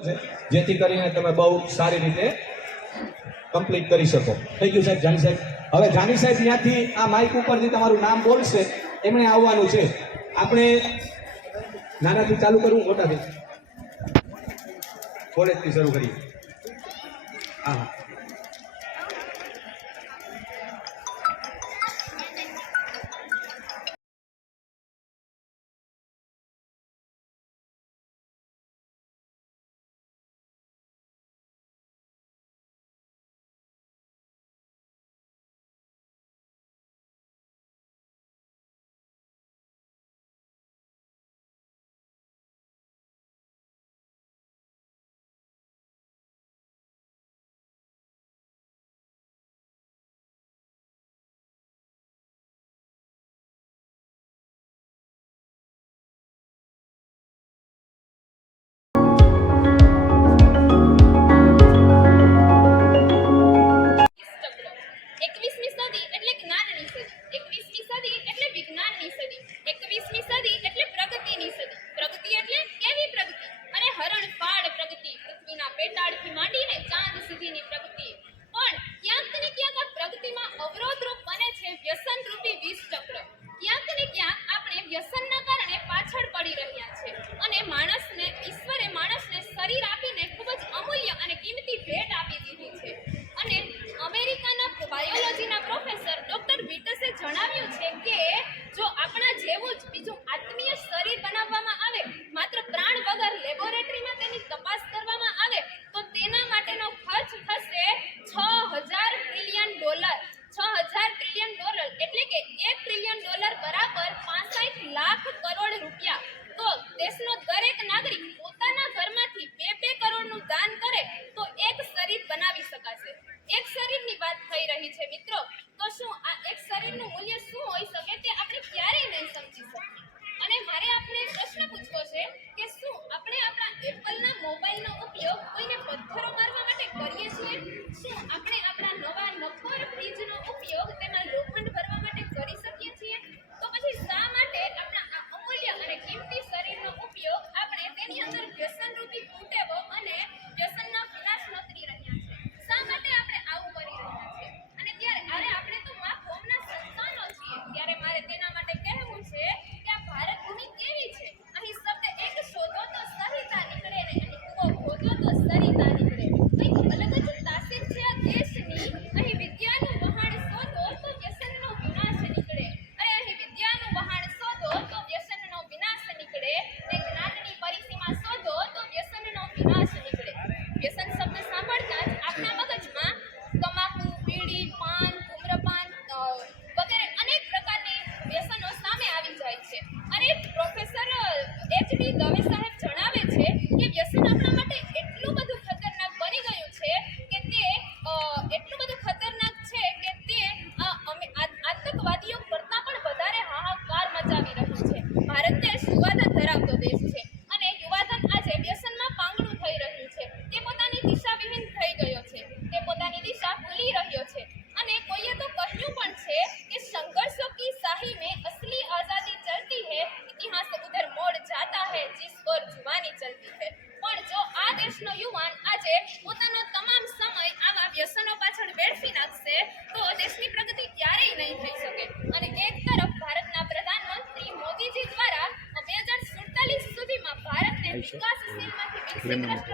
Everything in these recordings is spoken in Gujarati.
જેથી કરીને તમે બહુ સારી રીતે કમ્પ્લીટ કરી શકો. થઈ ગયું સાહેબ, જાની સાહેબ. હવે જાની સાહેબ ત્યાંથી આ માઇક ઉપરથી તમારું નામ બોલશે, એમણે આવવાનું છે. આપણે નાનાથી ચાલુ કરવું, મોટાથી કોલેજથી શરૂ કરીએ. હા.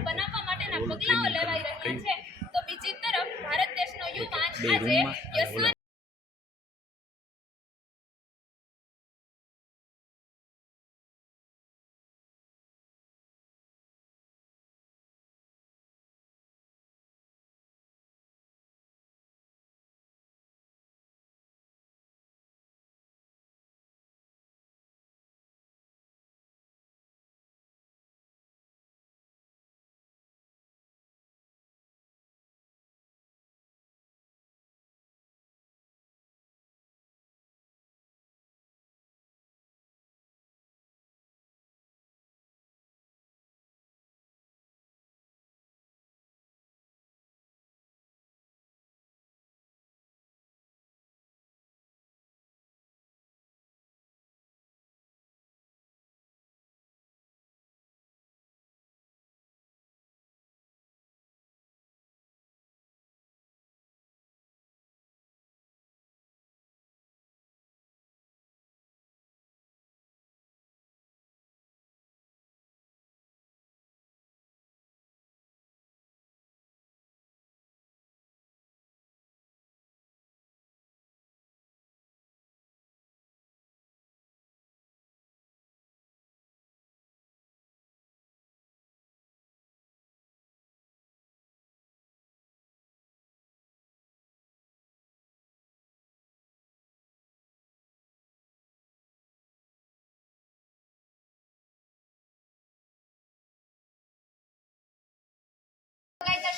બનાવવા માટેના પગલાઓ લેવાઈ રહ્યા છે. તો બીજી તરફ ભારત દેશનો યુવાન આજે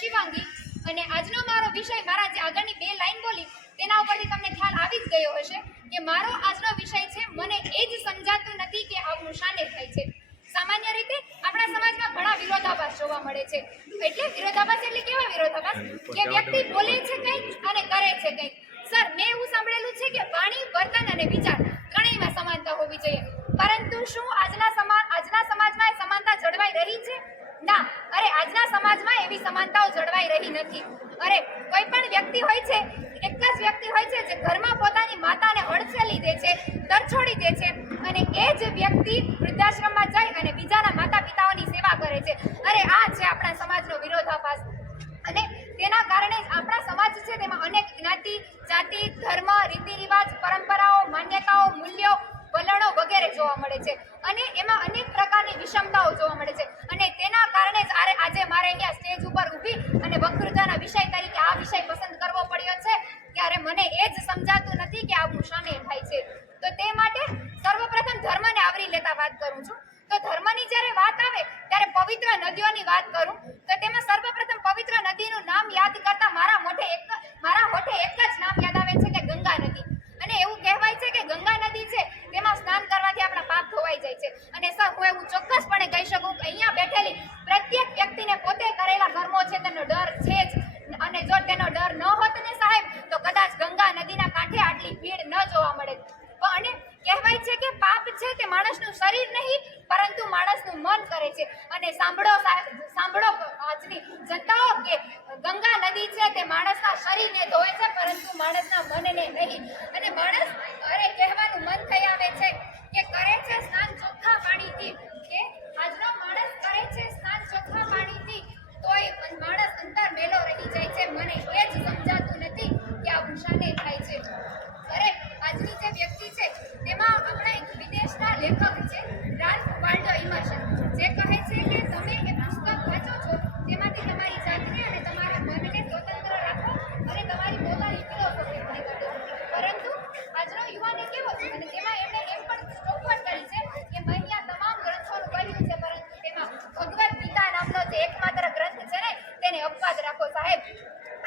શિવાંગી અને આજનો મારો વિષય મારા જે આગળની 2 લાઈન બોલી તેના ઉપરથી તમને ખ્યાલ આવી જ ગયો હશે કે મારો આજનો વિષય છે મને એ જ સમજાતું નથી કે આવું શાને થાય છે. સામાન્ય રીતે આપણા સમાજમાં ઘણા વિરોધાભાસ જોવા મળે છે. એટલે વિરોધાભાસ એટલે કેવા વિરોધાભાસ કે વ્યક્તિ બોલે છે કંઈક અને કરે છે કંઈક. સર મેં એવું સાંભળેલું છે કે વાણી વર્તન અને વિચાર ત્રણેયમાં સમાનતા હોવી જોઈએ, પરંતુ શું આજના સમાજમાં એ સમાનતા જળવાઈ રહી છે? ના. અરે આજના સમાજમાં એવી સમાનતાઓ જળવાઈ રહી નથી. અરે કોઈ પણ વ્યક્તિ હોય છે, એક જ વ્યક્તિ હોય છે જે ઘરમાં પોતાની માતાને હડસેલી દે છે, તરછોડી દે છે અને એ જ વ્યક્તિ વૃદ્ધાશ્રમમાં જઈ અને બીજાના માતા પિતાઓની સેવા કરે છે. અરે આ છે આપણા સમાજનો વિરોધાભાસ. અને તેના કારણે જ આપણા સમાજ છે તેમાં અનેક જ્ઞાતિ, જાતિ, ધર્મ, રીતિ રિવાજ, પરંપરાઓ, માન્યતાઓ, મૂલ્યો, વલણો વગેરે જોવા મળે છે અને એમાં અનેક પ્રકારની વિષમતાઓ જોવા મળે છે. અને તેના કારણે જ આજે મારે અહીંયા સ્ટેજ ઉપર ઊભી અને વક્તૃત્વના વિષય તરીકે આ વિષય પસંદ કરવો પડ્યો છે. ત્યારે મને એ જ સમજાતું નથી કે આવું શાને થાય છે. તો તે માટે સર્વપ્રથમ ધર્મને આવરી લેતા વાત કરું છું. તો ધર્મની જ્યારે વાત આવે ત્યારે પવિત્ર નદીઓની વાત કરું તો તેમાં સર્વપ્રથમ પવિત્ર નદીનું નામ યાદ કરતા મારા હોઠે એક જ નામ યાદ આવે છે કે ગંગા નદી. અને એવું કહેવાય છે કે ગંગા નદી છે તેમાં સ્નાન કરવાથી આપણા પાપ ધોવાઈ જાય છે. અને સર હું એવું ચોક્કસપણે કહી શકું કે અહીંયા બેઠેલી પ્રત્યેક વ્યક્તિને પોતે કરેલા કર્મો છે તેનો ડર છે જ. અને જો તેનો ડર ન હોત ને સાહેબ તો કદાચ ગંગા નદીના કાંઠે આટલી ભીડ ન જોવા મળે. અને કહેવાય છે કે પાપ છે તે માણસનું શરીર નહીં પરંતુ માણસનું મન કરે છે. અને સાંભળો આજની જનતાઓ કે ગંગા નદી છે તે માણસના શરીરને ધોવે છે પરંતુ માણસના મનને નહીં. અને માણસ કહેવાનું મન થઈ આવે છે કે કરે છે સ્નાન ચોખ્ખા પાણીથી, કે આજનો માણસ કરે છે સ્નાન ચોખ્ખા પાણીથી તોય માણસ અંતર મેલો રહી જાય છે. મને એ જ સમજાતું નથી કે આવું શાને થાય છે. અરે આજની જે વ્યક્તિ છે તેમાં આપણા એક વિદેશના લેખક છે રાલ્ફ વાલ્ડો ઇમર્સન, જે કહે છે કે તમે એ પુસ્તક વાંચો છો તેમાંથી તમારી જાતને અને તમારા મનને સ્વતંત્ર રાખો અને તમારી પોતાની ફિલોસોફી ઉભી કરો. પરંતુ આજનો યુવાન એ કેવો છે અને તેમાં એમણે એમ પણ ચોખવટ કરી છે કે મેં અહીંયા તમામ ગ્રંથોનું કહ્યું છે પરંતુ તેમાં ભગવદ્ ગીતા નામનો જે એકમાત્ર ગ્રંથ છે ને તેને અપવાદ રાખો સાહેબ.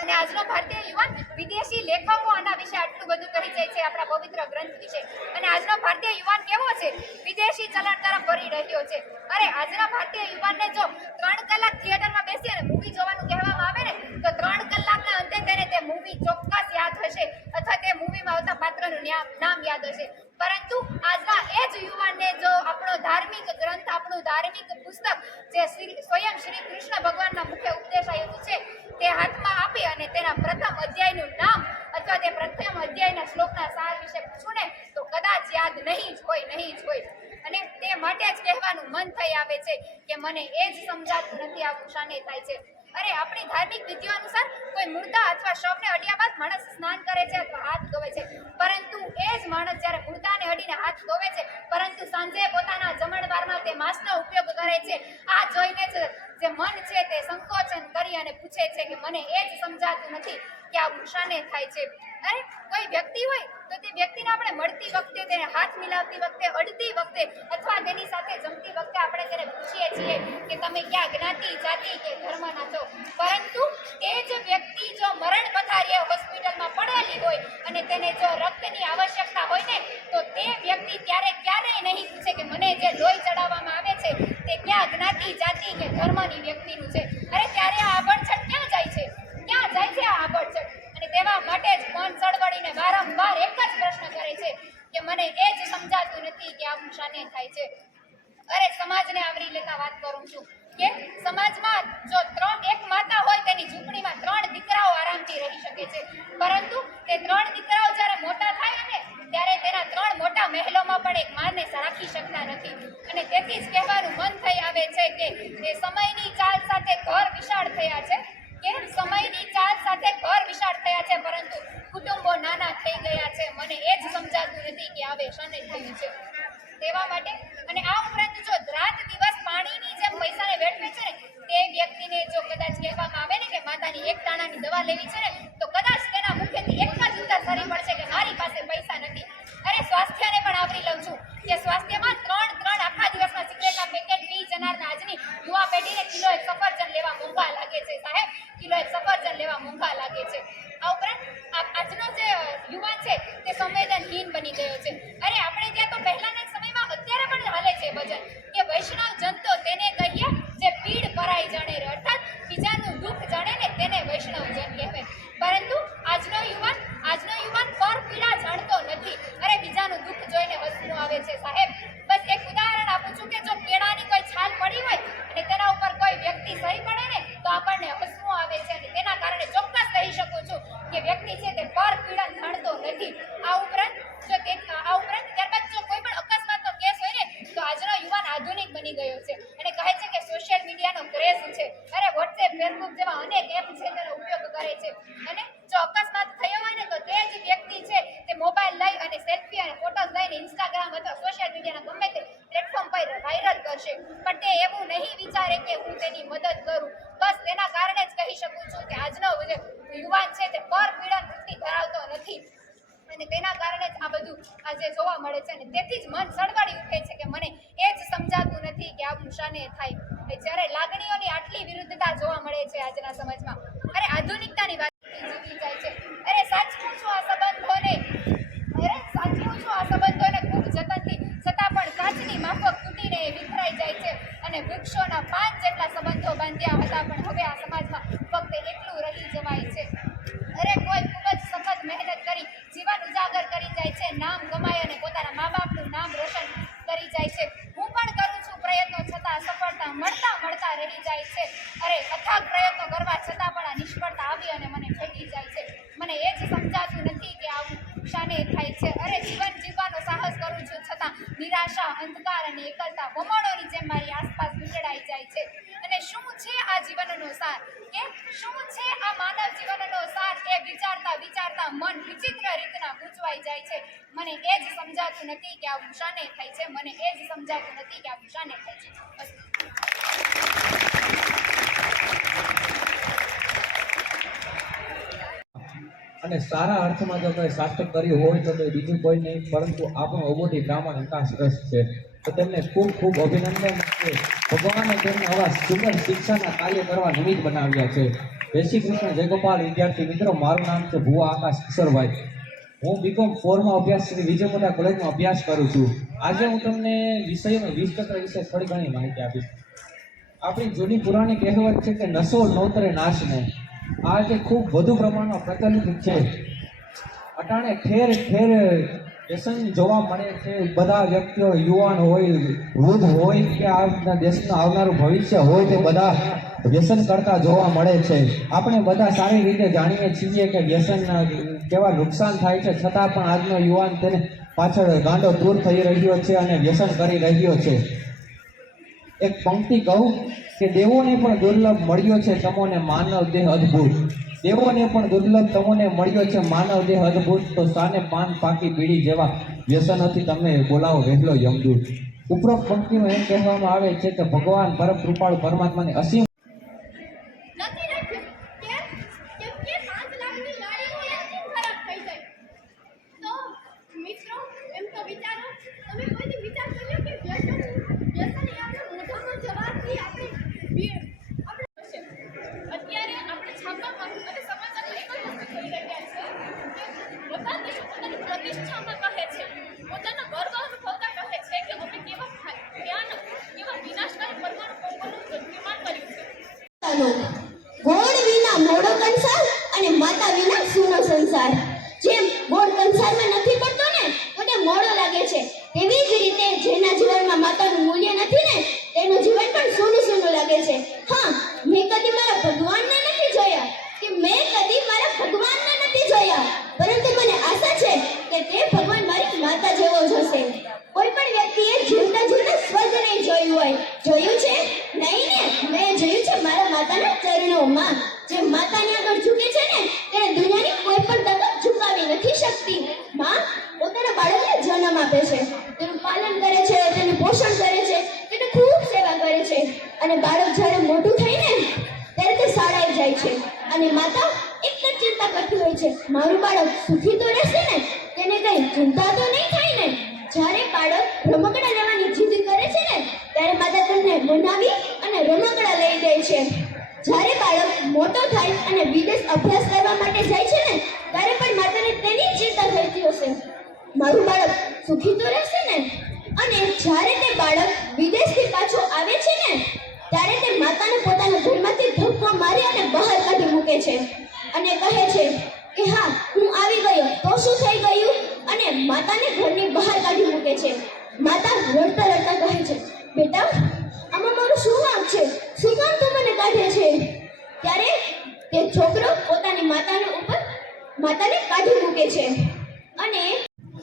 અને આજનો ભારતીય યુવાન વિદેશી લેખકો આના વિશે આટલું બધું કહી જાય છે આપણા પવિત્ર ગ્રંથ વિશે, અને આજનો ભારતીય યુવાન કેવો છે? વિદેશી ચલણ તરફ વળી રહ્યો છે. અરે આજના ભારતીય યુવાનને જો 3 કલાક થિયેટરમાં બેસી અને મૂવી જોવાનું કહેવામાં આવે ને તો 3 કલાકના અંતે તેને તે મૂવી ચોક્કસ યાદ હશે અથવા તે મૂવીમાં આવતા પાત્રનું નામ યાદ હશે. પરંતુ આજના એ જ યુવાનને જો આપણો ધાર્મિક ગ્રંથ, આપણું ધાર્મિક પુસ્તક જે સ્વયં શ્રી કૃષ્ણ ભગવાનના મુખ્ય ઉપદેશ આપ્યું છે તે હાથમાં આપી અને તેના પ્રથમ અધ્યાયનું નામ અથવા તે પ્રથમ અધ્યાયના શ્લોકના સાર વિશે પૂછું ને તો કદાચ યાદ નહીં જ હોય. અને તે માટે જ કહેવાનું મન થઈ આવે છે કે મને એ જ સમજાતું નથી આવું શાને થાય છે. અરે આપણી ધાર્મિક વિધિઓ અનુસાર કોઈ મુર્દા અથવા શવને અડ્યા બાદ માણસ સ્નાન કરે છે અથવા હાથ ધોવે છે, પરંતુ એ જ માણસ જ્યારે મુર્દાને અડીને હાથ ધોવે છે પરંતુ સાંજે પોતાના જમણવારમાં તે માંસનો ઉપયોગ કરે છે, આ જોઈને જ જે મન છે તે સંકોચન કરી અને પૂછે છે કે મને એ જ સમજાતું નથી કે આ શાને થાય છે. અરે કોઈ વ્યક્તિ હોય તો તે વ્યક્તિને આપણે મળતી વખતે, તેને હાથ મિલાવતી વખતે, અડતી વખતે અથવા તેની સાથે જમતી વખતે આપણે તેને પૂછીએ છીએ કે તમે ક્યાં જ્ઞાતિ, જાતિ કે ધર્મના છો. પરંતુ તે જ વ્યક્તિ જો મરણ પથારીએ હોસ્પિટલમાં પડેલી હોય અને તેને જો રક્તની આવશ્યકતા હોય ને તો તે વ્યક્તિ ક્યારેય નહીં પૂછે કે મને જે લોહી ચડાવવામાં આવે છે તે ક્યાં જ્ઞાતિ, જાતિ કે ધર્મની વ્યક્તિનું છે. અરે ત્યારે આ આબડછટ ક્યાં જાય છે આ આબડછટ? અને તેવા માટે જ મન ચળવળીને વારંવાર એક જ પ્રશ્ન કરે છે કે મને એ જ સમજાતું નથી કે આવું શાને થાય છે. અરે સમાજને આવરી લેતા વાત કરું છું કે સમાજમાં જો એક માતા હોય તેની ઝૂંપડીમાં 3 દીકરાઓ આરામથી રહી શકે છે, પરંતુ તે 3 દીકરાઓ જ્યારે મોટા થાય ને ત્યારે તેના 3 મોટા મહેલોમાં પણ એક માને રાખી શકતા નથી. અને તેથી જ કહેવાનું મન થઈ આવે છે કે તે સમયની ચાલ સાથે ઘર વિશાળ થયા છે પરંતુ કુટુંબો નાના થઈ ગયા છે. મને એ જ સમજાતું નથી કે આવે શાને થયું છે. તેવા માટે અને આ ઉપરાંત જો રાત દિવસ પાણીની જેમ પૈસાને વેડફે છે ને તે વ્યક્તિને જો કદાચ કહેવામાં આવે ને કે માતાની એક ટાણાની દવા લેવી છે ને તો કદાચ તેના મુખેથી એક જ ઉત્તર સરી પડશે કે મારી પાસે પૈસા નથી. અરે સ્વાસ્થ્યને પણ આવરી લઉં છું કે સ્વાસ્થ્યમાં 3 આખા દિવસમાં સિગરેટના પેકેટ પી જનારના આજની યુવા પેઢીને કિલો 1 સફરજન લેવા મોંઘા લાગે છે સાહેબ. ઇન્સ્ટાગ્રામ અથવા સોશિયલ મીડિયાના ગમે તે પ્લેટફોર્મ પર વાયરલ કરશે, પણ તે એવું નહીં વિચારે કે હું તેની મદદ કરું. બસ તેના કારણે જ કહી શકું છું કે આજનો જે યુવાન છે તે પરપીડન વૃત્તિ ધરાવતો નથી, અને તેના કારણે જ આ બધું આજે જોવા મળે છે. અને તેથી જ મન સળવળી ઉઠે છે કે મને એ જ સમજાતું નથી કે આવું શાને થાય. જ્યારે લાગણીઓની આટલી વિરુદ્ધતા જોવા મળે છે આજના સમાજમાં, અરે આધુનિકતાની વાત જીવી જાય છે. અરે સાચું છું આ સંબંધોને ખૂબ જતનથી છતાં પણ કાચની માફક તૂટીને એ વિખરાઈ જાય છે. અને વૃક્ષોના પાન જેટલા સંબંધો બાંધ્યા હતા પણ હવે આ સમાજમાં ફક્ત એટલું રહી જવાય છે. અરે કોઈ ખૂબ જ સખત મહેનત કરી જીવન ઉજાગર કરી જાય છે, નામ કમાય અને પોતાના મા બાપનું નામ રોશન કરી જાય છે. હું પણ કરું છું પ્રયત્નો, છતાં સફળતા મળતા રહી જાય છે. અરે અથાગ પ્રયત્નો કરવા છતાં પણ આ નિષ્ફળતા આવી અને મને ભેટી જાય છે. મને એ જ સમજાતું નથી કે આવું શાને થાય છે. અરે જીવન જીવવાનો સાહસ કરું છું છતાં નિરાશા, અંધકાર અને એકલતા વમળોની જેમ મારી આસપાસ વીંટળાઈ જાય છે. અને શું છે આ જીવનનો સાર, કે શું છે આ માનવ જીવનનો સાર, એ વિચારતા મન વિચિત્ર રીતના ગૂંચવાઈ જાય છે. મને એ જ સમજાતું નથી કે આવું શાને થાય છે. મને એ જ સમજાતું નથી કે આવું શાને થાય છે. બસ. અને સારા અર્થમાં જો કોઈ શાસ્ત્ર કર્યું હોય તો તે બીજું કોઈ નહીં પરંતુ આપણો અબોધી બ્રાહ્મણ વિકાસ છે. તો તેમને ખૂબ ખૂબ અભિનંદન છે. ભગવાને તેમને આવા સુંદર શિક્ષાના કાર્ય કરવા નિમિત્ત બનાવ્યા છે. જય શ્રી કૃષ્ણ, જય ગોપાલ. વિદ્યાર્થી મિત્રો, મારું નામ છે ભુવા આકાશ કિશોરભાઈ. હું બીકોમ 4માં અભ્યાસ શ્રી વિજય મોટા કોલેજમાં અભ્યાસ કરું છું. આજે હું તમને વિષયનો 20 ચક્ર વિશે થોડી ઘણી માહિતી આપીશ. આપણી જૂની પુરાણી કહેવત છે કે નશો નોતરે નાશને. આ જે ખૂબ વધુ પ્રમાણમાં પ્રચલિત છે. અટાણે ઠેર ઠેર વ્યસન જોવા મળે છે. બધા વ્યક્તિઓ, યુવાન હોય, વૃદ્ધ હોય કે આ દેશનું આવનારું ભવિષ્ય હોય, તે બધા વ્યસન કરતા જોવા મળે છે. આપણે બધા સારી રીતે જાણીએ છીએ કે વ્યસન કેવા નુકસાન થાય છે, છતાં પણ આજનો યુવાન તેને પાછળ ગાંડો દૂર થઈ રહ્યો છે અને વ્યસન કરી રહ્યો છે. એક પંક્તિ કહું કે દેવોને પણ દુર્લભ મળ્યો છે તમોને માનવ દેહ અદ્ભુત. દેવોને પણ દુર્લભ તમોને મળ્યો છે માનવ દેહ અદ્ભુત. તો સાને પાન પાકી બીડી જેવા વ્યસનોથી તમે બોલાવો વહેલો યમદૂત. ઉપરોક્ત પંક્તિમાં એમ કહેવામાં આવે છે કે ભગવાન પરમ કૃપાળુ પરમાત્માની અસીમ નથી રાખ્યું. કેમ કે 5 લાખની ગાડીનું એન્જિન ખરાબ થઈ જાય. તો મિત્રો, એમ તો વિચારો, તમે કોઈથી વિચાર કર્યો કે વ્યસન એ આપણે મોઢામાં જવાથી આપણે અત્યારે આપણે છાપામાં અને સમાચારમાં એક જ વસ્તુ જોઈ રહ્યા છે કે બધા દેશો પોતાની પ્રતિષ્ઠામાં કહે છે, પોતાના ગર્વ અનુભવતા કહે છે કે અમે કેવા ભયાનક, કેવા વિનાશકારી પરમાણુ બોમ્બનું નિર્માણ કર્યું છે. ગોળ વિના મોડો કંસાર અને માતા વિના સૂનો સંસાર. જેમ ગોળ કંસારમાં નથી પડતો ને તો તે મોડો લાગે છે, તેવી જ રીતે જેના જીવનમાં માતાનું મૂલ્ય નથી ને તેનું જીવન પણ સૂનું સૂનું લાગે છે. હા, મેં કદી મારા ભગવાનને નથી જોયા, પરંતુ મને આશા છે કે તે ભગવાન મારી માતા જેવો જ હશે. કોઈ પણ વ્યક્તિએ જીવતા સ્વર્ગ નહીં જોયું હોય. જોયું છે? નહીં ને? મેં જોયું છે મારા માતાના ચરણોમાં. જે માતાની આગળ ઝૂકે છે ને તેને દુનિયાની કોઈ પણ તાકાત ઝુકાવી નથી શકતી. માં પોતાના બાળકને જન્મ આપે છે, તેનું પાલન કરે છે, તેનું પોષણ કરે છે, તેની ખૂબ સેવા કરે છે. અને બાળક જ્યારે મોટું થાય ને ત્યારે તે શાળાએ જાય છે અને માતા એક જ ચિંતા કરતી હોય છે, મારું બાળક સુખી તો રહેશે ને, તેને કઈ ચિંતા તો નહીં થાય ને. જ્યારે બાળક રમકડા લેવાની જીદ કરે છે ને ત્યારે માતા તેમને મનાવી અને રમકડા લઈ દે છે. જ્યારે બાળક મોટો થાય અને વિદેશ અભ્યાસ કરવા માટે જાય છે ને ત્યારે પણ માતાને તેની ચિંતા થતી હશે, મારું બાળક સુખી તો રહેશે ને. અને જ્યારે તે બાળક વિદેશથી પાછો આવે છે ને ત્યારે તે માતાને પોતાના ઘરમાંથી ધક્કો મારી અને બહાર કાઢી મૂકે છે અને કહે છે કે હા, હું આવી ગયો તો શું થઈ ગયું, અને માતાને ઘરની બહાર કાઢી મૂકે છે. માતા રડતા રડતા કહે છે, બેટા આમાં મારું શું વાંક છે, શું કામ તું મને કાઢે છે. ત્યારે તે છોકરો પોતાની માતાને કાઢી મૂકે છે. અને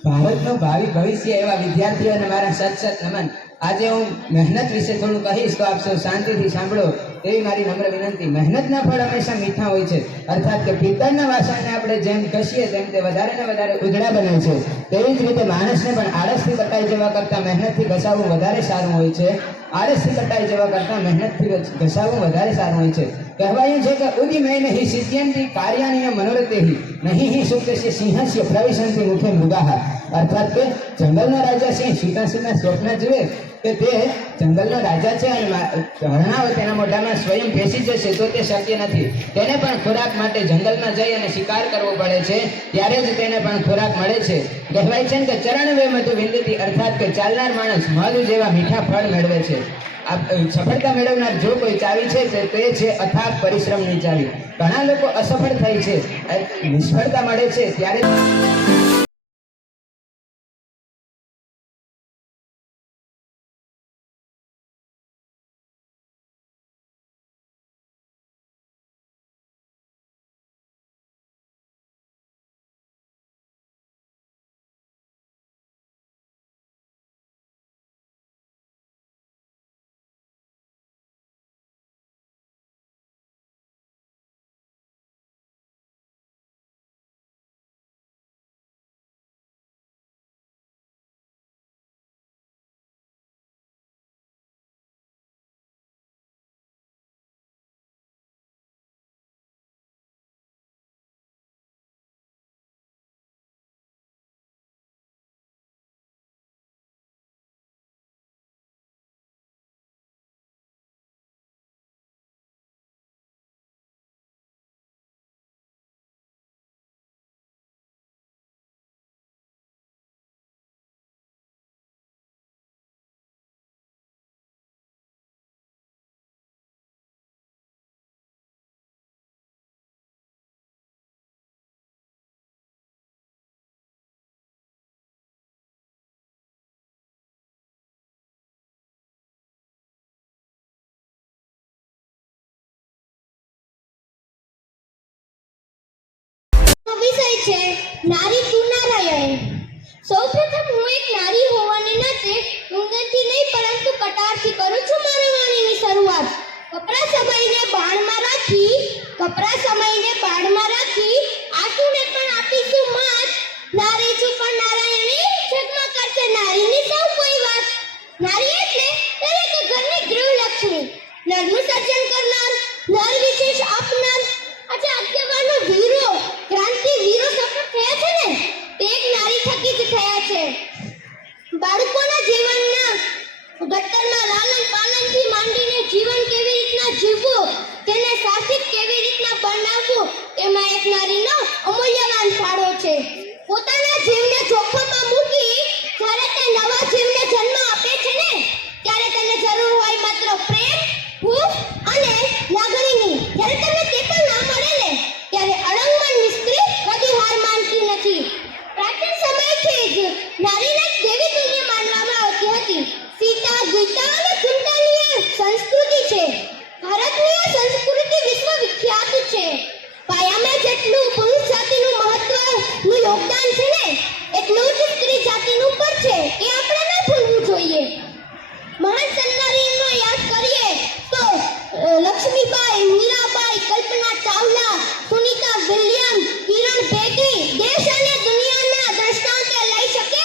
ભારતનું ભાવિ ભવિષ્ય એવા વિદ્યાર્થીઓને મારા સત નમન. આજે હું મહેનત વિશે થોડું કહીશ તો આપ સૌ શાંતિથી સાંભળો એવી મારી નમ્ર વિનંતી. મહેનતના ફળ હંમેશા મીઠા હોય છે, અર્થાત કે પિત્તળના વાસણને આપણે જેમ ઘસીએ તેમ તે વધારે ને વધારે ઉજળા બને છે. તેવી જ રીતે માણસને પણ આળસથી કટાઈ જવા કરતાં મહેનતથી ઘસાવવું વધારે સારું હોય છે. આળસથી કટાઈ જવા કરતાં મહેનતથી ઘસાવવું વધારે સારું હોય છે. કહેવાયું છે કે ઉદિમય હિ સિદ્ધ્યંતિ કાર્યાણીય મનોરથેહિ નહીં હિ સુપ્તસ્ય સિંહસ્ય પ્રવિશંતિ મુખે મૃગાહ. અર્થાત કે જંગલનો રાજા સિંહ સૂતા સ્વપ્ન જુએ કે તે જંગલનો રાજા છે અને હરણાઓ તેના મોઢામાં સ્વયં બેસી જશે તો તે શક્ય નથી. તેને પણ ખોરાક માટે જંગલમાં જઈ અને શિકાર કરવો પડે છે, ત્યારે જ તેને પણ ખોરાક મળે છે. કહેવાય છે કે ચરણ વે મધુ વિંદતી, અર્થાત કે ચાલનાર માણસ મધુ જેવા મીઠા ફળ મેળવે છે. સફળતા મેળવનાર જો કોઈ ચાવી છે તે છે અથાગ પરિશ્રમની ચાવી. ઘણા લોકો અસફળ થાય છે, નિષ્ફળતા મળે છે ત્યારે વિષય છે નારી તું નારાયણ. સૌપ્રથમ હું એક નારી હોવાને નાતે ઊંઘથી નહીં પરંતુ કટારથી કરું છું મારા વાણીની શરૂઆત. કપરા સમયને બાણમાં રાખી આસુને પણ આપીશું માત. નારી છું પણ નારાયણી જગમાં કરશે નારીની સૌ કોઈ વાત. નારી એટલે દરેક ઘરની ગૃહલક્ષ્મી, નરનું સર્જન કરનાર, નર વિશેષ આપનાર. આજે આગેવાનો વીરો, ક્રાંતિવીરો સફળ થયા છે ને તે એક નારી થકી જ થયા છે. બાળકોના જીવનના ગટરના લાલન પાલનથી માંડીને જીવન કેવી રીતના જીવવું, તેને સાહસિક કેવી રીતના બનાવવું, તેમાં એક નારીનો અમૂલ્યવાન ફાળો છે. પોતાના જીવને જોખમમાં મૂકી જ્યારે તે નવા જીવને જન્મ આપે છે ને ત્યારે તેને જરૂર હોય માત્ર પ્રેમ, હૂંફ અને લાગણીની. જ્યારે તમને તે પણ ના મળે ને ત્યારે અળંગમન સ્ત્રી કદી હાર માનતી નથી. પ્રાચીન સમયથી જ નારીને દેવી તુલ્ય માનવામાં આવતી હતી. સીતા, ગીતા અને કુંતલની સંસ્કૃતિ છે. ભારતની આ સંસ્કૃતિ વિશ્વ વિખ્યાત છે. પાયામાં જેટલું પુરુષ જાતિનું મહત્વનું યોગદાન છે ને એટલું જ સ્ત્રી જાતિનું પણ છે. એ આપણે ન ભૂલવું જોઈએ. મહાન સન્નારીનો યાદ કરીએ તો લક્ષ્મીબાઈ, મીરાબાઈ, કલ્પના ચાવલા, સુનીતા વિલિયમ્સ, કિરણ બેદી દેશ અને દુનિયાના દ્રષ્ટાંતે લઈ શકે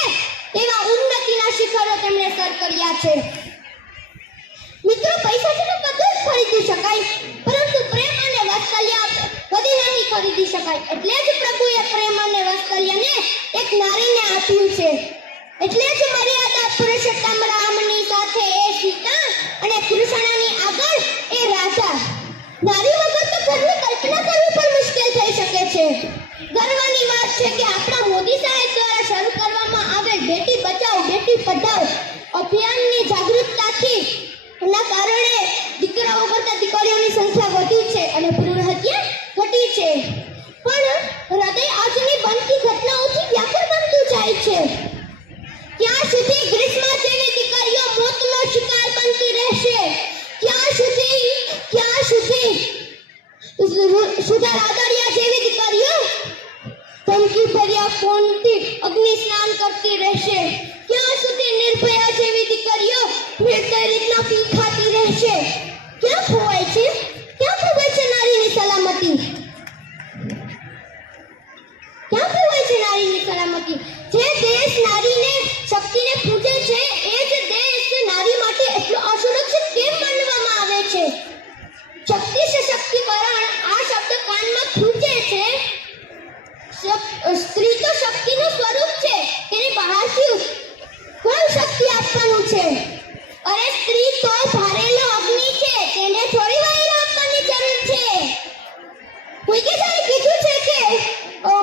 તેવા ઉન્નતિના શિખરો તેમણે સર કર્યા છે. મિત્રો, પૈસાથી તો બધું જ ખરીદી શકાય, પરંતુ પ્રેમ અને વાત્સલ્ય કદી નહીં ખરીદી શકાય. એટલે જ પ્રભુએ પ્રેમ અને વાત્સલ્યને એક નારીને આપ્યું છે. એટલે જ મર્યાદા પુરુષોત્તમ રામની સાથે એ સીતા અને કૃષ્ણની આગળ એ રાજા. નારી વગર તો ઘરની કલ્પના કરવી પણ મુશ્કેલ થઈ શકે છે. ગર્વની વાત છે કે આપણા મોદી સાહેબ દ્વારા શરૂ કરવામાં આવેલ બેટી બચાઓ બેટી પઢાઓ અભિયાનની જાગૃતતાથી ના કારણે દીકરાઓ કરતાં દીકરીઓની સંખ્યા વધી છે અને ભ્રૂણ હત્યા ઘટી છે. પણ હૃદય આજની બનતી ઘટનાઓથી વ્યાકુળ બનતું જાય છે. ક્યાં સુધી ગ્રીષ્મા જેવી દીકરીઓ મોતનો શિકાર બનતી રહેશે? ક્યાં સુધી સુધા રાદડિયા જેવી દીકરીઓ ધમકી ભર્યા ફોનથી અગ્નિ સ્નાન કરતી રહેશે? ક્યાં સુધી નિર્ભયા જેવી દીકરીઓ फिर कई રીતના પી ખાતી રહેશે. ક્યાં ખોવાય છે નારીની સલામતી? ક્યાં ખોવાય છે નારીની સલામતી? જે દેશ નારીને શક્તિને પૂજે છે એ જ દેશ નારી માટે એટલો અસુરક્ષિત કેમ માનવામાં આવે છે? શક્તિ સશક્તિકરણ આ શબ્દ કાનમાં ખૂંચે છે. સ્ત્રી તો શક્તિનું સ્વરૂપ છે, તેને બહારથી કોઈ શક્તિ આપવાનું છે. અરે સ્ત્રી તો ભારેલો અગ્નિ છે, તેને થોડી વાર આપવાની જરૂર છે. કોઈકે જ્યારે કીધું છે કે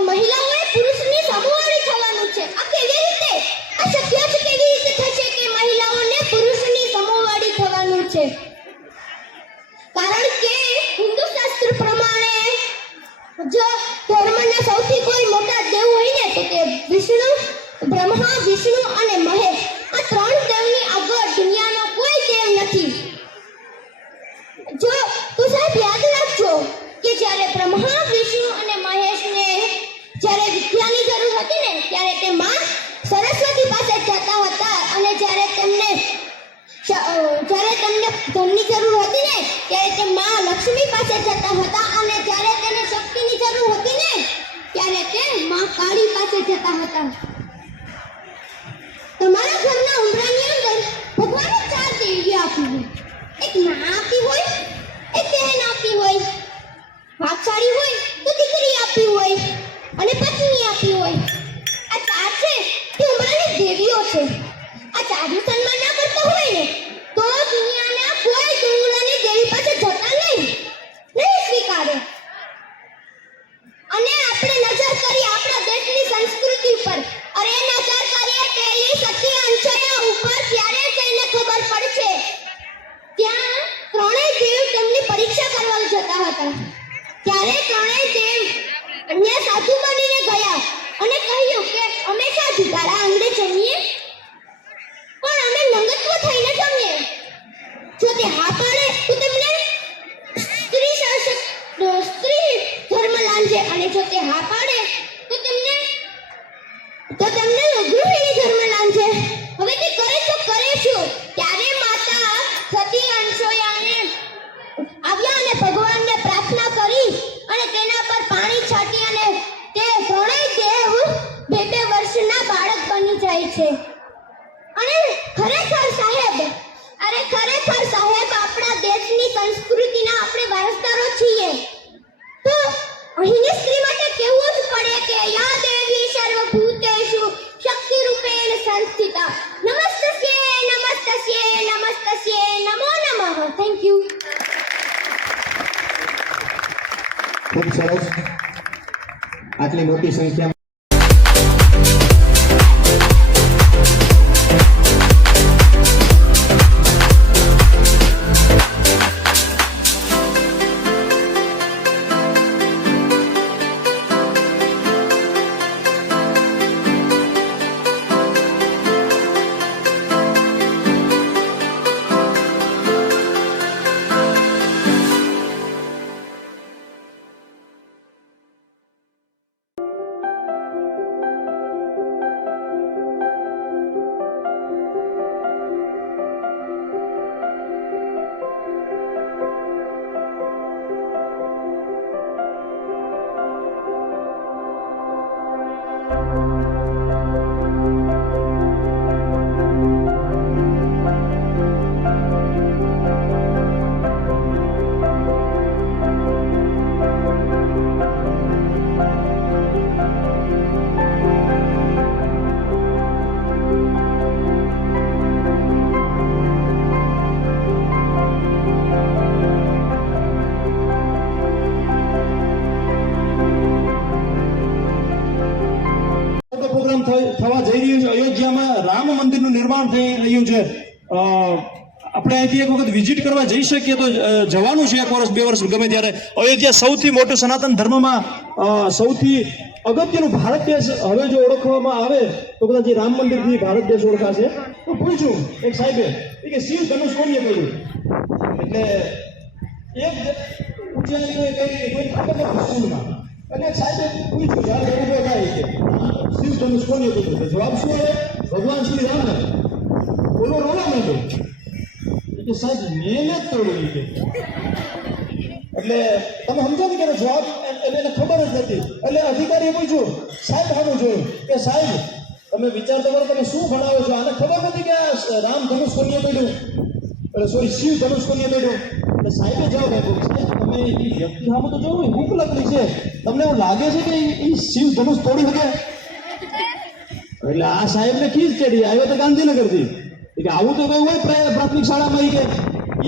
મહિલાઓએ પુરુષની સમોવાળી થવાનું છે. આ કેવી રીતે? આ શક્ય જ કેવી રીતે થશે કે મહિલાઓને પુરુષની સમોવાળી થવાનું છે? કારણ કે હિન્દુ શાસ્ત્ર પ્રમાણે જો ધર્મના સૌથી કોઈ મોટા દેવ હોય ને તો તે વિષ્ણુ, બ્રહ્મા, વિષ્ણુ અને મહેશ. આ ત્રણ દેવની આગળ દુનિયાનો કોઈ દેવ નથી. જો તો સાહેબ યાદ રાખજો કે જ્યારે બ્રહ્મા, વિષ્ણુ અને મહેશને જ્યારે વિદ્યાની જરૂર હતી ને ત્યારે તે માં સરસ્વતી પાસે જતા હતા, અને જ્યારે તેમને ધનની જરૂર હતી ને ત્યારે તે માં લક્ષ્મી પાસે જતા હતા, અને જ્યારે તેને શક્તિની જરૂર હતી ને ત્યારે તે માં કાળી પાસે જતા હતા. તમારા ઘરના ઉંબરાની અંદર ભગવાને 4 દેવીઓ આપી હોય. એક માં આપી હોય, એક બહેન આપી હોય, ભાગશાળી હોય તો દીકરી આપી હોય, અને પત્ની આપી હોય. આ 4 છે તે ઉંબરાની દેવીઓ છે. આ 4નું સન્માન ના કરતા હોય ને તો દુનિયાના કોઈ ઉંબરાની દેવી પાસે જતા નહીં સ્વીકારે. અને આપણે નજર કરી આપણા દેશની સંસ્કૃતિ ઉપર. અરે નજર કરીએ પેલી સતી અંશયા ઉપર ત્યારે જઈને ખબર પડશે. ત્યાં ત્રણેય દેવ તેમની પરીક્ષા કરવા જતા હતા. ત્યારે ત્રણેય દેવ અન્ય સાધુ બનીને ગયા અને કહ્યું કે અમે સાધુ તારા આંગણે જમીએ, પણ અમે નંગત્વ થઈને જમીએ. જો તે હા પાડે તો તેમને સ્ત્રી ધર્મ લાંજે, અને જો તે હા પાડે તો તેમને ગૃહિણી ધર્મ લાંજે. હવે તે કરે તો કરે શું? ત્યારે માતા સતી અંશોયાને આવ્યા અને ભગવાનને પ્રાર્થના કરી અને તેના પર પાણી છાંટી, અને તે ત્રણેય દેવ 2 વર્ષના બાળક બની જાય છે. અને ખરેખર સાહેબ આપણા દેશની સંસ્કૃતિના આપણે વારસદારો છીએ. તો અહીંની સ્ત્રી માટે કહેવું જ પડે કે યા દેવી સર્વભૂતેષુ શક્તિ રૂપેણ સંસ્થિતા. નમસ્તસ્યે નમો નમઃ. Thank you. ખૂબ સરસ. આટલી મોટી સંખ્યામાં થવા જઈ રહ્યું છે. અયોધ્યામાં રામ મંદિરનું નિર્માણ થઈ રહ્યું છે. આપણે અહીંથી એક વખત વિઝિટ કરવા જઈ શકીએ તો જવાનું છે. 1 વર્ષ 2 વર્ષ ગમે ત્યારે. અયોધ્યા સૌથી મોટું સનાતન ધર્મમાં સૌથી અગત્યનું ભારત દેશ હવે જો ઓળખવામાં આવે તો કદાચ રામ મંદિરથી ભારત દેશ ઓળખાશે. તો પૂછ્યું એક સાહેબે કે શિવ ધનુષ કોને કહ્યું? એટલે એક ઉજ્જૈનીઓએ કહ્યું કોઈ ખબર નથી સ્કૂલમાં. એટલે સાહેબે પૂછ્યું જ્યારે ઉભો થાય કે શિવ ધનુષ કોને કહ્યું? જવાબ શું આવે? ભગવાન શ્રી રામ. બોલો રોવા માંડ્યો. કે સાહેબ મેં જ તોડ્યું એ કે. એટલે તમે સમજો ને કે એનો જવાબ એને ખબર જ નથી. એટલે અધિકારીએ પૂછ્યું, સાહેબ સામે જોયું કે સાહેબ તમે વિચાર તો કરો, તમે શું ભણાવો છો? આને ખબર નથી કે આ રામ ધનુષ કોને તોડ્યું, એટલે સોરી શિવ ધનુષ કોને તોડ્યું? એટલે સાહેબે જવાબ આપ્યો, સાહેબ તમે એ વ્યક્તિ સામે તો જોયું, હુક લકડી છે, તમને એવું લાગે છે કે એ શિવ ધનુષ તોડી શકે? એટલે આ સાહેબને ખીજ ચડી, આવ્યો તો ગાંધીનગરથી. કે આવું તો કઈ હોય પ્રાથમિક શાળામાં?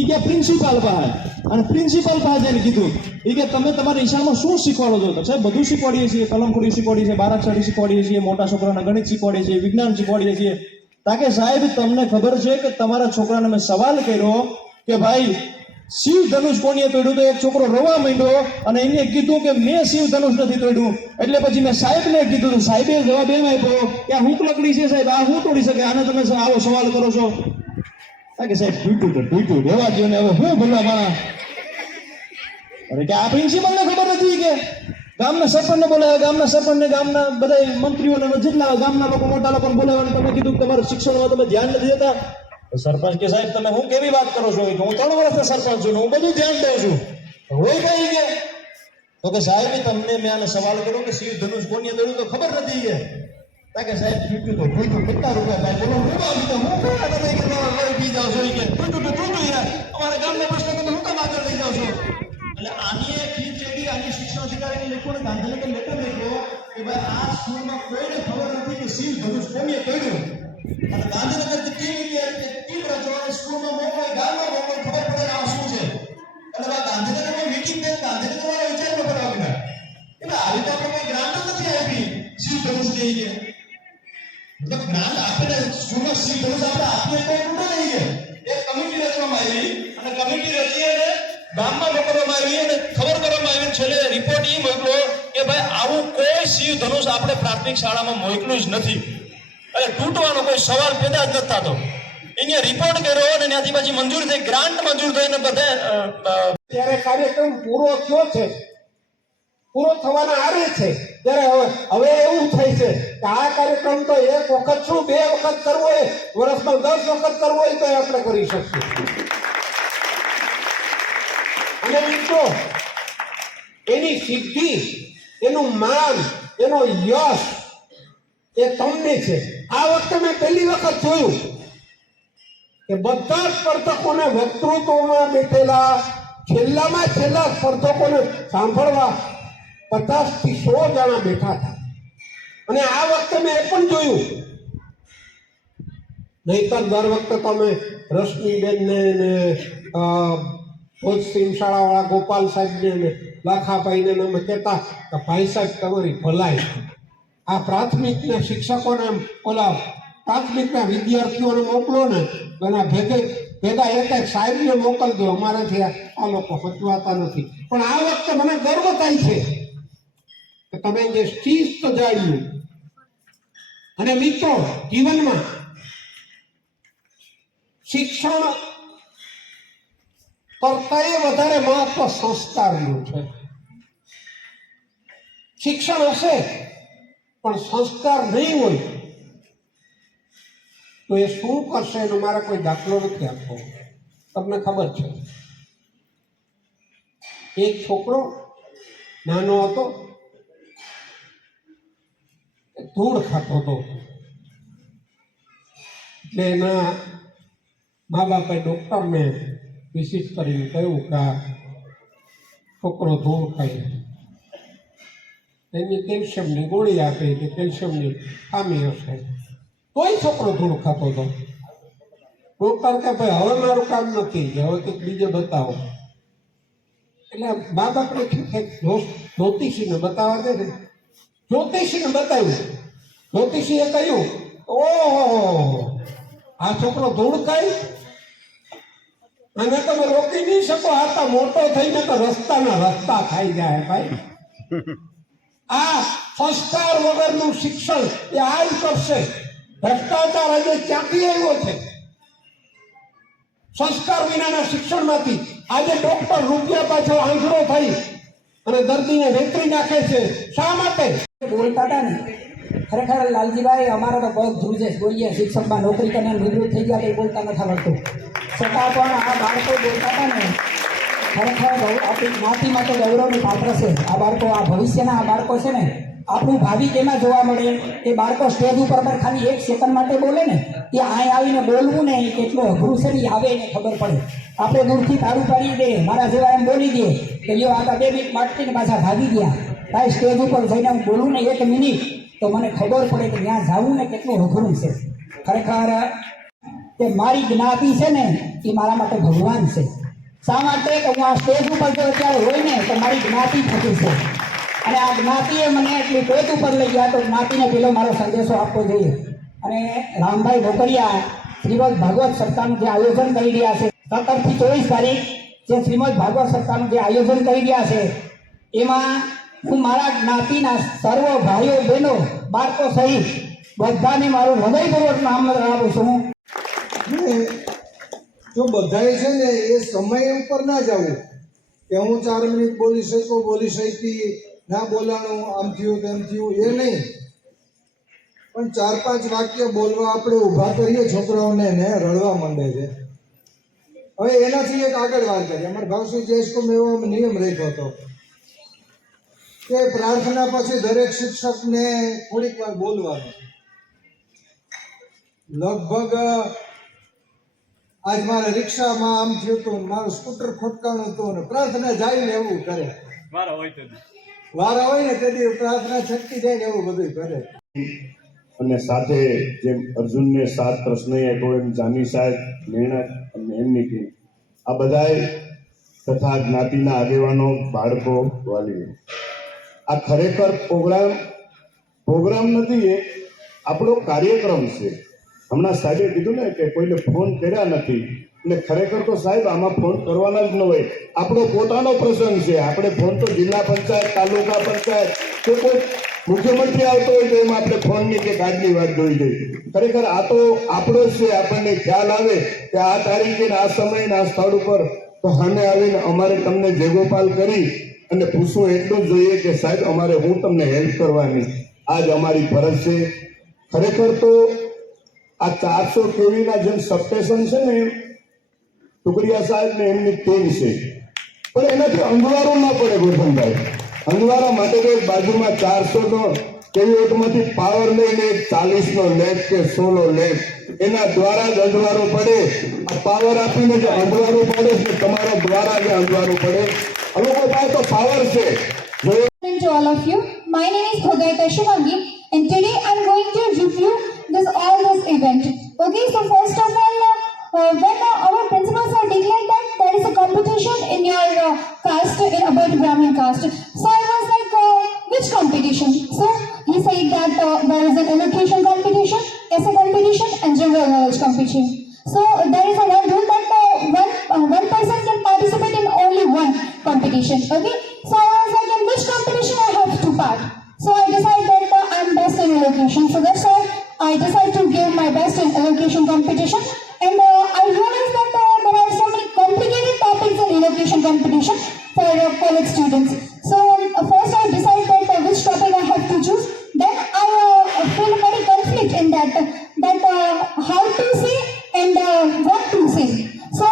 એ કે પ્રિન્સિપાલ પાસે, અને પ્રિન્સિપાલ પાસે જઈને કીધું એ કે તમે તમારા નિશાળમાં શું શીખવાડો છો? તો સાહેબ બધું શીખવાડીએ છીએ, કલમખોડી શીખવાડીએ છીએ, બારાક્ષરી શીખવાડીએ છીએ, મોટા છોકરાને ગણિત શીખવાડીએ છીએ, વિજ્ઞાન શીખવાડીએ છીએ. તાકે સાહેબ તમને ખબર છે કે તમારા છોકરાને મેં સવાલ કર્યો કે ભાઈ શિવ ધનુષ કોને તોડ્યું? તો એક છોકરો રોવા માંડ્યો અને એને કીધું કે મેં શિવ ધનુષ નથી તોડ્યું. એટલે પછી મેં સાહેબને કીધું તો સાહેબે જવાબ એમ આપ્યો કે આ હુક લકડી છે સાહેબ, આ હું તોડી શકે? આને તમે આવો સવાલ કરો છો? કે સાહેબ તૂટ્યું તો તૂટ્યું, રહેવા દો ને, હવે હું ભલા માણા. અરે કે આ પ્રિન્સિપલને ખબર નથી કે ગામના સરપંચને બોલાવ્યા, ગામના સરપંચને ગામના બધા મંત્રીઓને જેટલા ગામના લોકો મોટા લોકોને બોલાવ્યા, તમે કીધું કે તમારા શિક્ષણમાં તમે ધ્યાન નથી દેતા. સરપંચ કે સાહેબ તમે હું કેવી વાત કરો છો? હું 3 વર્ષનો સરપંચ છું, હું બધું ધ્યાન દઉં છું. હોય કઈ કે તો કે સાહેબ તમને મેં આને સવાલ કર્યો કે શિવ ધનુષ કોને તોડ્યું તો ખબર નથી કે. કે સાહેબ તૂટ્યું તો તૂટ્યું, કેટલા રૂપિયા ભાઈ બોલો, હું ખોટા તમે કે લઈ પી જાવ છો? કે તૂટ્યું તો તૂટ્યું યાર, અમારા ગામના પ્રશ્ન તમે હું કામ આગળ લઈ જાવ છો? એટલે આની એક ખીચ ચડી, આની શિક્ષણ અધિકારીને લખ્યું, ગાંધીનગર લેટર લખ્યો કે ભાઈ આ સ્કૂલમાં કોઈને ખબર નથી કે શિવ ધનુષ કોને તોડ્યું. અને ગાંધીનગર ટીમ રચો અને સ્કૂલમાં મોકલો, ગામમાં મોકલો, ખબર પડે આ શું છે. એટલે આ ગાંધીનગરમાં મીટિંગ થઈ, ગાંધીનગર વાળા વિચાર ન કરવા ગયા. એટલે આવી તો આપણે કોઈ ગ્રાન્ટ નથી આપી શિવ ધનુષ કહી કે મતલબ ગ્રાન્ટ આપીને સ્કૂલમાં શિવ ધનુષ આપણે આપીએ તો તૂટે નહીં કે. એક કમિટી રચવામાં આવી અને કમિટી રચી અને ગામમાં મોકલવામાં આવી અને ખબર કરવામાં આવી. છેલ્લે રિપોર્ટ એ મોકલો કે ભાઈ આવું કોઈ શિવ ધનુષ આપણે પ્રાથમિક શાળામાં મોકલ્યું જ નથી. એટલે તૂટવાનો કોઈ સવાલ પેદા જ નથી થતો. એને રિપોર્ટ કર્યો અને ત્યાંથી પછી મંજૂર થઈ, ગ્રાન્ટ મંજૂર થઈને બધા ત્યારે કાર્યક્રમ પૂરો થયો છે, પૂરો થવાના આરે છે. ત્યારે હવે એવું થાય છે કે આ કાર્યક્રમ તો એક વખત શું 2 વખત કરવો હોય, વર્ષમાં 10 વખત કરવો હોય તો આપણે કરી શકીએ. અને મિત્રો એની સિદ્ધિ, એનું માન, એનો યશ એ તમને છે. આ વખતે મેં પહેલી વખત જોયું કે બધા સ્પર્ધકોને વક્તૃત્વમાં બેઠેલા છેલ્લામાં છેલ્લા સ્પર્ધકોને સાંભળવા 50 થી 100 જણા બેઠા હતા. અને આ વખતે મેં એ પણ જોયું, નહીતર દર વખતે તમે રશ્મિબેનને ને ભોજસિંહ શાળાવાળા ગોપાલ સાહેબને ને લાખાભાઈને અમે કહેતા કે ભાઈ સાહેબ તમારી ભલાઈ, આ પ્રાથમિકના શિક્ષકોને ઓલા પ્રાથમિકના વિદ્યાર્થીઓને મોકલો ને એના ભેગા એક સાહેબને મોકલજો, અમારાથી આ લોકો હચવાતા નથી. પણ આ વખતે મને ગર્વ થાય છે કે તમે જે શિસ્ત જાળ્યું. અને મિત્રો જીવનમાં શિક્ષણ કરતા વધારે મહત્વ સંસ્કારનું છે. શિક્ષણ હશે પણ સંસ્કાર નહીં હોય તો એ શું કરશે એનો મારે કોઈ દાખલો નથી આપવો. તમને ખબર છે, એક છોકરો નાનો હતો, ધૂળ ખાતો હતો. એટલે એના મા બાપે ડૉક્ટરને વિશિષ કરીને કહ્યું કે આ છોકરો ધૂળ ખાય, એની કેલ્શિયમની ગોળી આપે કે કેલ્શિયમની ખામી હશે. તોય છોકરો ધૂળ ખાતો હતો. ડૉક્ટર કે ભાઈ હવે મારું કામ નથી, હવે કંઈક બીજે બતાવો. એટલે મા બાપને જ્યોતિષીને બતાવવા દે ને. જ્યોતિષીને બતાવ્યું. જ્યોતિષીએ કહ્યું, ઓહો આ છોકરો ધૂળ ખાય, અને તમે રોકી નહીં શકો, આ તો મોટો થઈને તો રસ્તાના રસ્તા ખાઈ જાય. ભાઈ આ સંસ્કાર વગરનું શિક્ષણ એ આ જ કરશે. ભ્રષ્ટાચાર આજે ક્યાંથી આવ્યો છે? સંસ્કાર વિનાના શિક્ષણમાંથી. આજે ડોક્ટર રૂપિયા પાછળ આંધળો થઈ અને દર્દીને વેતરી નાખે છે. શા માટે? બોલતા હતા ને, ખરેખર લાલજીભાઈ અમારા તો બહુ ધ્રુજે બોલીએ. શિક્ષકમાં નોકરી કરીને નિવૃત્ત થઈ ગયા તો બોલતા નથી આવડતું. છતાં પણ આ બાળકો બોલતા હતા ને ખરેખર આપણી જ્ઞાતિ માટે ગૌરવનું પાત્ર છે. આ બાળકો, આ ભવિષ્યના આ બાળકો છે ને, આપણું ભાવિ કેમાં જોવા મળે? એ બાળકો સ્ટેજ ઉપર પર ખાલી 1 સેકન્ડ માટે બોલે ને, એ અહીં આવીને બોલવું ને એ કેટલું અઘરું છે ને, એ આવે એને ખબર પડે. આપણે દૂરથી તાળું પાડી દે, મારા જેવા એમ બોલી દે કે લ્યો આ 2 મિનિટ માટલીને પાછા ભાગી ગયા. કાંઈ સ્ટેજ ઉપર જઈને હું બોલું ને 1 મિનિટ તો મને ખબર પડે કે ત્યાં જવું ને કેટલું અઘરું છે. ખરેખર કે મારી જ્ઞાતિ છે ને એ મારા માટે ભગવાન છે. શા માટે કે હું આ સ્ટેજ ઉપર જો અત્યારે હોય ને તો મારી જ્ઞાતિ થતી છે, અને આ જ્ઞાતિએ મને એટલી ટોચ ઉપર લઈ ગયા તો જ્ઞાતિને પેલો મારો સંદેશો આપવો જોઈએ. અને રામભાઈ ઢોકરિયા શ્રીમદ ભાગવત સપ્તાહનું જે આયોજન કરી રહ્યા છે, 17 થી 24 તારીખ જે શ્રીમદ ભાગવત સપ્તાહનું જે આયોજન કરી રહ્યા છે, એમાં હું મારા જ્ઞાતિના સર્વ ભાઈઓ બહેનો બાળકો સહિત બધાને મારું હૃદયપૂર્વક આમંત્રણ આપું છું. જો બધાએ છે ને એ સમય ઉપર ના જવું કે હું 4 મિનિટ બોલી શકી, ના બોલાણું, આમ થયું તેમ થયું, એ નહીં. પણ 4-5 વાક્ય બોલવા આપણે ઊભા કરીએ છોકરાઓને ને રડવા માંડે છે. હવે એનાથી એક આગળ વાત કરીએ. અમારા ભાવશ્રી જયેશકુમાર એવો નિયમ રાખ્યો હતો કે પ્રાર્થના પછી દરેક શિક્ષકને થોડીક વાર બોલવાનું. લગભગ આજ મારા રિક્ષામાં આમ થયું હતું, મારું સ્કૂટર ખોટકાણું હતું ને પ્રાર્થના જાય ને એવું કરે. વારા હોય ને તેથી પ્રાર્થના છટકી જાય ને એવું બધું કરે. અને સાથે જેમ અર્જુનને 7 પ્રશ્ન આપ્યો એમ જાની સાહેબ, નિર્ણક અને એમની ટીમ, આ બધાય તથા જ્ઞાતિના આગેવાનો, બાળકો, વાલીઓ, આ ખરેખર પ્રોગ્રામ નથી, એ આપણો કાર્યક્રમ છે. હમણાં સાહેબે કીધું ને કે કોઈને ફોન કર્યા નથી, એટલે ખરેખર તો સાહેબ આમાં ફોન કરવાના જ ન હોય. આપણો પોતાનો પ્રસંગ છે. આપણે ફોન તો જિલ્લા પંચાયત, તાલુકા પંચાયત કે કોઈ મુખ્યમંત્રી આવતો હોય તો એમાં આપણે ફોનની કે કાર્ડની વાત જોઈ જોઈએ. ખરેખર આ તો આપણો જ છે. આપણને ખ્યાલ આવે કે આ તારીખે આ સમયે આ સ્થળ ઉપર તો સામે આવીને અમારે તમને જેગોપાલ કરી અને પૂછવું એટલું જ જોઈએ કે સાહેબ અમારે હું તમને હેલ્પ કરવાની, આજ અમારી ફરજ છે. ખરેખર તો આ 400 કેવીના જેમ સબસ્ટેશન છે ને, ટુકડિયા સાહેબ ને એમની ટીમ છે, પણ એનાથી અંધવારો ના પડે. ગોઠણભાઈ, અંધવારા માટે તો એક બાજુમાં 400 કેવીઓટમાંથી પાવર લઈને 40નો લેબ કે 16નો લેબ, એના દ્વારા જ અંધવારો પડે. આ પાવર આપીને જે અંધવારો પડે છે, તમારા દ્વારા જે અંધવારો પડે, હવે કોઈ પાસે તો પાવર છે. To all of you, my name is Bhagaita Shivangi, and today I'm going to review this event. Okay, so first of all, when our principals have declared that there is a competition in your caste, about Brahmin caste, so I was like, which competition? So he said that there is an elocution competition, essay competition, and general knowledge competition. So there is a one rule that one person can participate in only one competition. Okay, so I was like, in which competition I have to part? So I decided that I'm best in elocution. So that's why I decided to give my best in elocution competition. And I realized that there are so many complicated topics in elocution competition for college students. So first I decided that which topic I have to choose. Then I feel very conflict in that how to say and what to say. So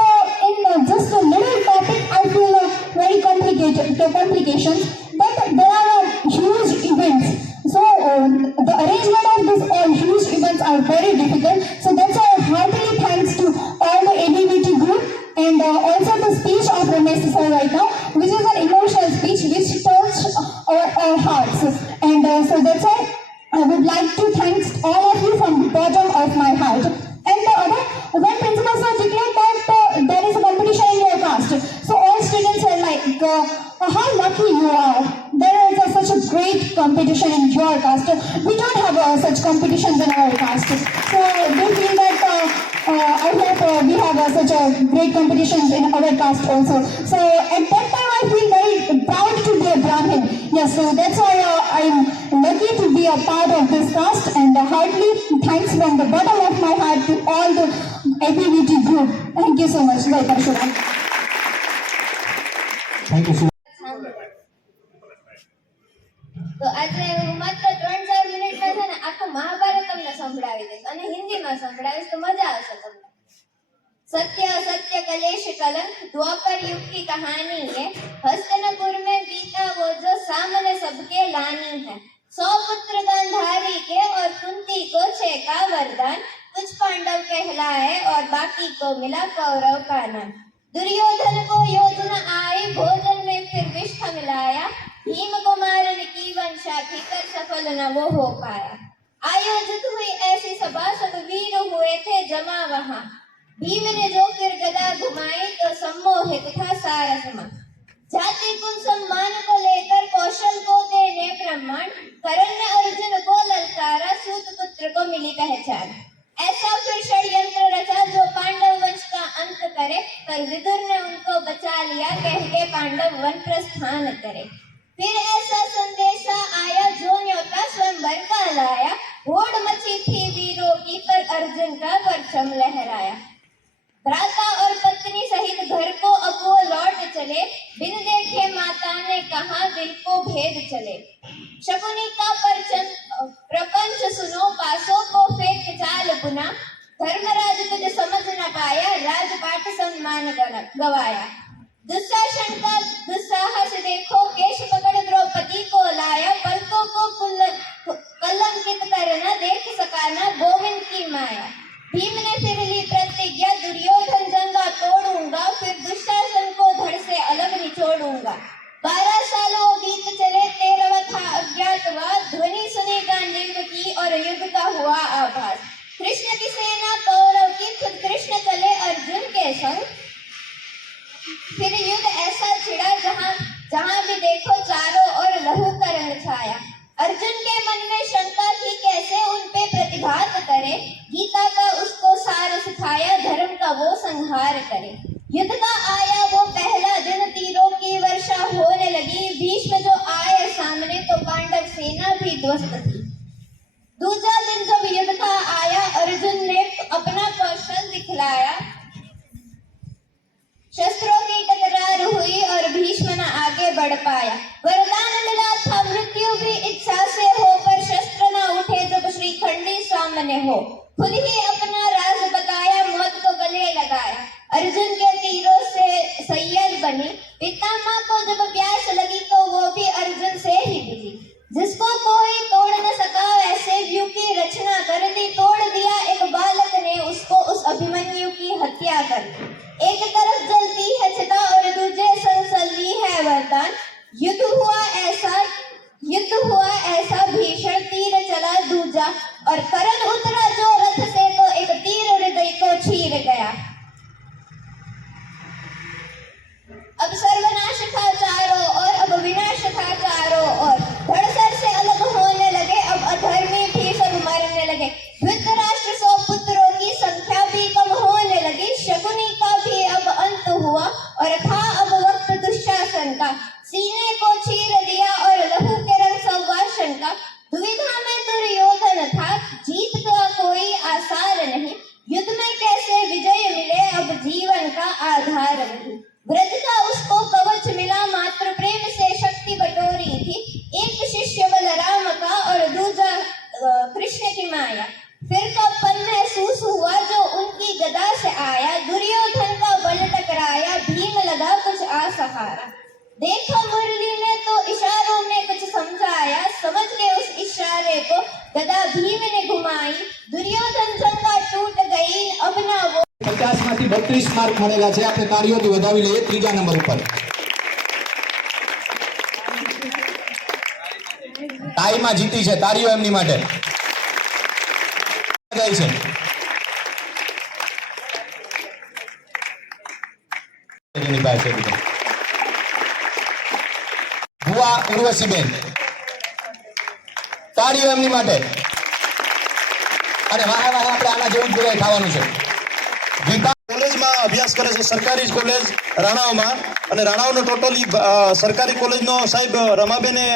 in just a little topic I feel very complications. But there are huge events. So the arrangement of these all huge events are very difficult. So that's why heartily thanks to all the ABVT group and also the speech of Ramesh sir right now, which is an emotional speech which touched our hearts. And so that's why I would like to thank all of you from the bottom of my heart. And the other, when principal sir declared that there is a competition in your caste, so all students were like, how lucky you are. There is such a great competition in your caste. We don't have such competitions in our caste. So they feel that I hope we have such a great competitions in our caste also. So at that time I feel very proud to be a Brahmin. Yes, so that's why I'm lucky to be a part of this caste, and heartily thanks from the bottom of my heart to all the ABVT group. Thank you so much. Welcome, Shubham. Thank you so much. તો આજે હું માત્ર 3-4 મિનિટમાં છે ને આખું મહાભારત તમને સંભળાવી દઈશ અને હિન્દીમાં સંભળાવીશ તો મજા આવશે તમને. सत्य असत्य कलेश कलंक द्वापर युग की कहानी है। हस्तनपुर में बीता वो जो सामने सबके लानी है। 100 पुत्र गांधारी के और कुंती को 6 का वरदान। कुछ पांडव कहलाए और बाकी को मिला कौरव का नाम। दुर्योधन को योजना आई भोजन में फिर विष मिलाया। भीम को मारने की वंशा थी कर सफल न वो हो पाया। आयोजित हुई ऐसी सभा सब वीर हुए थे जमा वहां। भीम ने जो फिर गदा घुमाई तो सम्मोहित था सारा समाज। जाति कुल सम्मान को लेकर कौशल को देने प्रमाण। कर्ण ने अर्जुन को ललकारा सूत पुत्र को मिली पहचान। ऐसा फिर षड्यंत्र रचा जो पांडव वंश का अंत करे। पर विदुर ने उनको बचा लिया कह के पांडव वन प्रस्थान करे। फिर ऐसा संदेशा आया जो न्योता स्वयंवर का लाया। होड़ मची थी वीरों की पर अर्जुन का परचम लहराया। भ्राता और पत्नी सहित घर को अब वो लौट चले। बिन देखे माता ने कहा दिल को भेद चले। शकुनी का प्रपंच सुनो पासों को फेंक चाल पुना। धर्मराज तुझ समझ न पाया राजपाट सम्मान गवाया। दुशासन का दुस्साहस देखो केश पकड़ द्रौपदी को लाया। पलकों को कलंकित करना देख सकाना गोविंद की माया। भीम ने फिर ली प्रतिज्ञा दुर्योधन जंगा तोड़ूंगा। फिर दुशासन को धड़ से अलग निचोड़ूंगा। 12 साल वो बीत चले 13वां था अज्ञातवास। ध्वनि सुनी गांडीव की और युद्ध का हुआ आभास। कृष्ण की सेना कौरव की खुद कृष्ण चले अर्जुन के संग। फिर युद्ध ऐसा छिड़ा जहां भी देखो चारों ओर लहू का रंग छाया। अर्जुन के मन में शंका थी कैसे उन पे प्रतिघात करे। गीता का उसको सार सिखाया धर्म का वो संहार करे। युद्ध का आया वो पहला दिन तीरों की वर्षा होने लगी। भीष्म जो आए सामने तो पांडव सेना भी ध्वस्त थी। दूसरा दिन जब युद्ध का आया अर्जुन ने अपना कौशल दिखलाया। शस्त्रों की टकरार हुई और भीष्म न आगे बढ़ पाया। वरदान मिला था मृत्यु भी इच्छा से हो पर शस्त्र न उठे जब श्रीखंडी सामने हो। खुद ही अपना राज बताया मौत को गले लगाया। अर्जुन के तीरों से सैयद बनी। पितामह को जब प्यास लगी तो वो भी अर्जुन से ही बुझी। जिसको कोई तोड़ न सका ऐसे व्यू की रचना कर दी। तोड़ दिया एक बालक ने उसको उस अभिमन्यु की हत्या कर दी। एक तरफ जलती है चिता और दूसरे संसली है वरदान। युद्ध हुआ ऐसा भीषण तीर चला दूजा। और करण उतरा जो रथ से तो एक तीर हृदय को चीर गया। अब सर्वनाश था चारों और अब विनाश था चारों और। धड़सर से अलग होने लगे अब अधर्मी भी सब मरने लगे। धृतराष्ट्र 100 पुत्रों की संख्या भी कम होने लगी। शकुनी का भी अब अंत हुआ और था अब वक्त दुशासन का। सीने को चीर दिया और लहू के रंग संवासन का। दुविधा में दुर्योधन था जीत का कोई आसार नहीं। युद्ध में कैसे विजय मिले अब जीवन का आधार नहीं। ब्रज का उसको कवच मिला मात्र प्रेम से शक्ति बटोरी थी। एक शिष्य बलराम का और दूसरा कृष्ण की माया। फिर का पल महसूस हुआ जो उनकी गदा से आया। दुर्योधन का बल टकराया भीम लगा कुछ असहारा। देखा मुरली ने तो इशारों में कुछ समझाया। समझ के उस इशारे को गदा भीम ने घुमाई। दुर्योधन जंगा टूट गई अब ना वो। 50 માંથી 32 માર્ક મળેલા છે. આપણે તાળીઓથી વધાવી લઈએ. ત્રીજા નંબર ઉપર ટાઈમાં જીતી છે. તાળીઓ એમની માટે જાય છે. એની પાસે ભુવા ઉર્વશીબેન તાળીઓ એમની માટે. અને વાહે વાહે આપણે આના જેવું પૂરાય ખાવાનું છે. કોલેજમાં અભ્યાસ કરે છે સરકારી કોલેજ રાણાઓમાં. અને રાણાઓનો ટોટલી સરકારી કોલેજનો સાહેબ રમાબેને